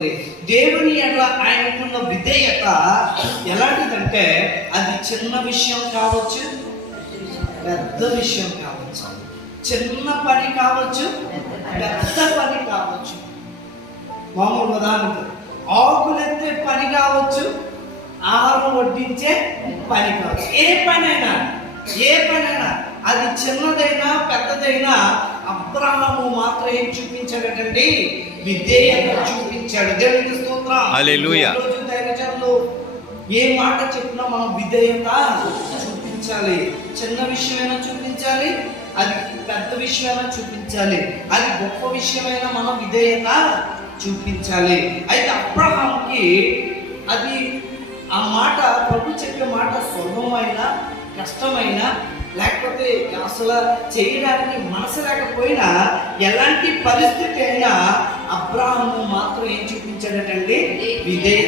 దేవుని ఎడల ఆయనకున్న విధేయత ఎలాంటిదంటే అది చిన్న విషయం కావచ్చు, పెద్ద విషయం కావచ్చు, చిన్న పని కావచ్చు, పెద్ద పని కావచ్చు. మామూలు ఉదాహరణకు ఆకులెత్తే పని కావచ్చు, ఆహారం వడ్డించే పని కావచ్చు. ఏ పనైనా అది చిన్నదైనా పెద్దదైనా అబ్రహాము మాత్రం ఏం చూపించాడటండి? విధేయత చూపించాడు. దేవునికి స్తోత్రం. హల్లెలూయా. రోజు దైవజనులు ఏ మాట చెప్పినా మనం విధేయత చూపించాలి. చిన్న విషయమైనా చూపించాలి, అది పెద్ద విషయమైనా చూపించాలి, అది గొప్ప విషయమైనా మనం విధేయత చూపించాలి. అయితే అబ్రహాంకి అది ఆ మాట, ప్రభు చెప్పే మాట సులభమైన కష్టమైన లేకపోతే అసలు చేయడానికి మనసు లేకపోయినా ఎలాంటి పరిస్థితి అయినా అబ్రహాము మాత్రం ఏం చూపించాడటండి? విధేయత.